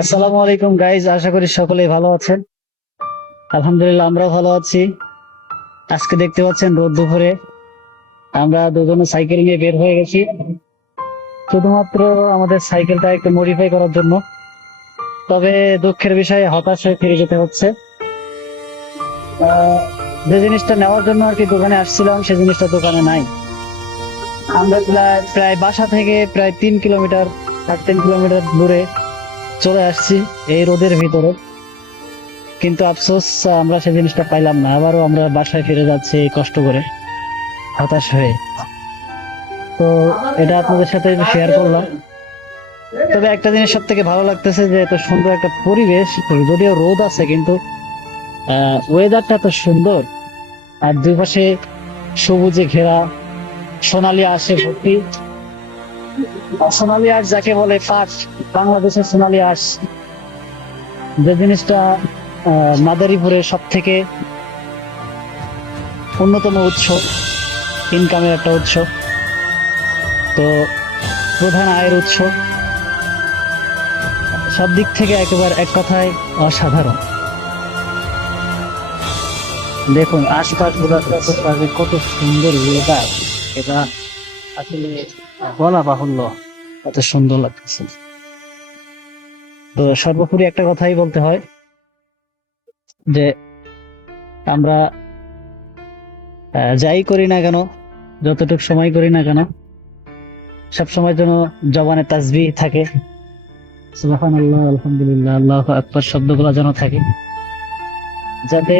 আসসালামু আলাইকুম গাইজ, আশা করি সকলেই ভালো আছেন। আলহামদুলিল্লাহ, আমরাও ভালো আছি। আজকে দেখতে পাচ্ছেন রোদ দুপুরে আমরা দুজনে সাইকেল নিয়ে বের হয়ে গেছি, শুধুমাত্র আমাদের সাইকেলটা একটু মডিফাই করার জন্য। তবে দুঃখের বিষয়ে হতাশ হয়ে ফিরে যেতে হচ্ছে। আহ, যে জিনিসটা নেওয়ার জন্য আর কি দোকানে আসছিলাম, সে জিনিসটা দোকানে নাই। আমরা প্রায় প্রায় বাসা থেকে প্রায় 3 কিলোমিটার, 3.5 কিলোমিটার দূরে চলে আসছি এই রোদের ভিতরে। কিন্তু আফসোস, আমরা সেই জিনিসটা পাইলাম না। আবারও আমরা বাসায় ফিরে যাচ্ছি এই কষ্ট করে, হতাশ হয়ে। তো এটা আপনাদের সাথে শেয়ার করলাম। তবে একটা জিনিস সব থেকে ভালো লাগতেছে যে এত সুন্দর একটা পরিবেশ, যদিও রোদ আছে কিন্তু ওয়েদারটা এত সুন্দর। আর দুই পাশে সবুজে ঘেরা, সোনালী আঁশে ভর্তি। সোনালী আঁশ যাকে বলে, পাট, বাংলাদেশের সোনালী আঁশ, যে জিনিসটা মাদারীপুরের সব থেকে অন্যতম উৎস, ইনকামের একটা উৎস, তো প্রধান আয়ের উৎস, সব দিক থেকে একেবারে এক কথায় অসাধারণ। দেখুন আশপাশ গুলো কত সুন্দর ওয়েদার, এটা আসলে বলা বাহুল্য, কত সুন্দর লাগতেছে। তো সর্বোপরি একটা কথাই বলতে হয় যে আমরা যাই করি না কেন, যতটুকু সময় করি না কেন, সব সময় যেন জবানে তাসবিহ থাকে, সুবহানাল্লাহ, আলহামদুলিল্লাহ, আল্লাহু আকবার শব্দগুলো যেন থাকে, যাতে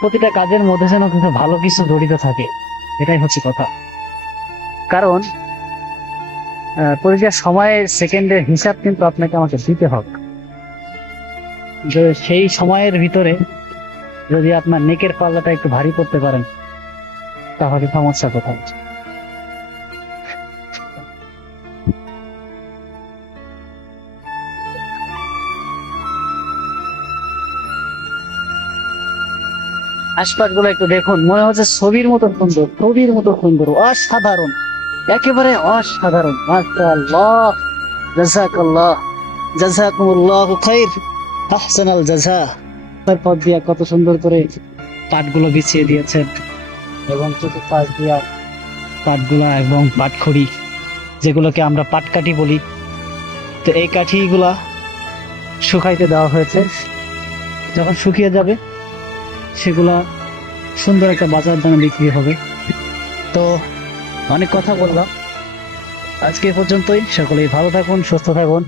প্রতিটা কাজের মধ্যে যেন কিছু ভালো কিছু জড়িত থাকে। এটাই হচ্ছে কথা। কারণ প্রতিটা সময়ের সেকেন্ডের হিসাব কিন্তু আপনাকে আমাকে দিতে হবে। যে সেই সময়ের ভিতরে যদি আপনার নেকের পাল্লাটা একটু ভারী করতে পারেন, তাহলে সমস্যা কোথায়? আশপাশ গুলো একটু দেখুন, মনে হচ্ছে ছবির মতো সুন্দর, ছবির মতো সুন্দর, অসাধারণ, একেবারে অসাধারণ। মাশাআল্লাহ, জাযাকাল্লাহ, জাযাকুমুল্লাহু খাইর, আহসানাল জাযা। তারপর দিয়া কত সুন্দর করে পাটগুলো বিছিয়ে দিয়েছেন, এবং চতুর্পাশ দিয়া পাটগুলা এবং পাটখড়ি, যেগুলোকে আমরা পাটকাঠি বলি, তো এই কাঠিগুলা শুকাইতে দেওয়া হয়েছে। যখন শুকিয়ে যাবে সেগুলা সুন্দর একটা বাজার দামে বিক্রি হবে। তো অনেক কথা বললাম, আজকে এ পর্যন্তই। সকলেই ভালো থাকুন, সুস্থ থাকুন।